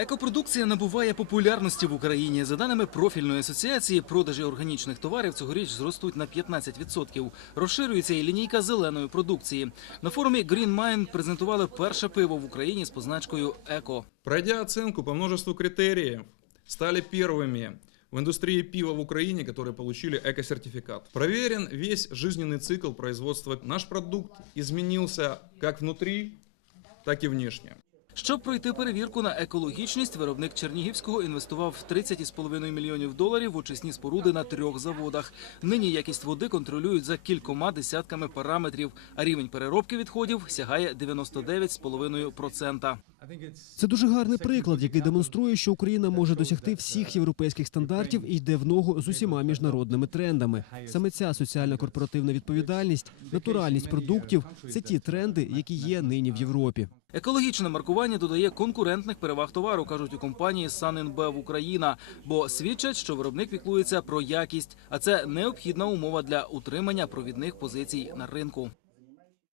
Екопродукція набуває популярності в Україні. За даними профільної асоціації, продажі органічних товарів цьогоріч зростуть на 15%. Розширюється і лінійка зеленої продукції. На форумі Green Mind презентували перше пиво в Україні з позначкою Еко. Пройдя оценку по множеству критериев, стали первыми в индустрии пива в Украине, которые получили эко-сертификат. Проверен весь жизненный цикл производства. Наш продукт изменился как внутри, так и внешне. Щоб пройти перевірку на екологічність, виробник Чернігівського інвестував 30,5 мільйонів доларів в очисні споруди на трьох заводах. Нині якість води контролюють за кількома десятками параметрів, а рівень переробки відходів сягає 99,5%. Це дуже гарний приклад, який демонструє, що Україна може досягти всіх європейських стандартів і йде в ногу з усіма міжнародними трендами. Саме ця соціальна корпоративна відповідальність, натуральність продуктів це ті тренди, які є нині в Європі. Екологічне маркування додає конкурентних переваг товару, кажуть у компанії «Санінбев Україна, бо свідчать, що виробник піклується про якість, а це необхідна умова для утримання провідних позицій на ринку.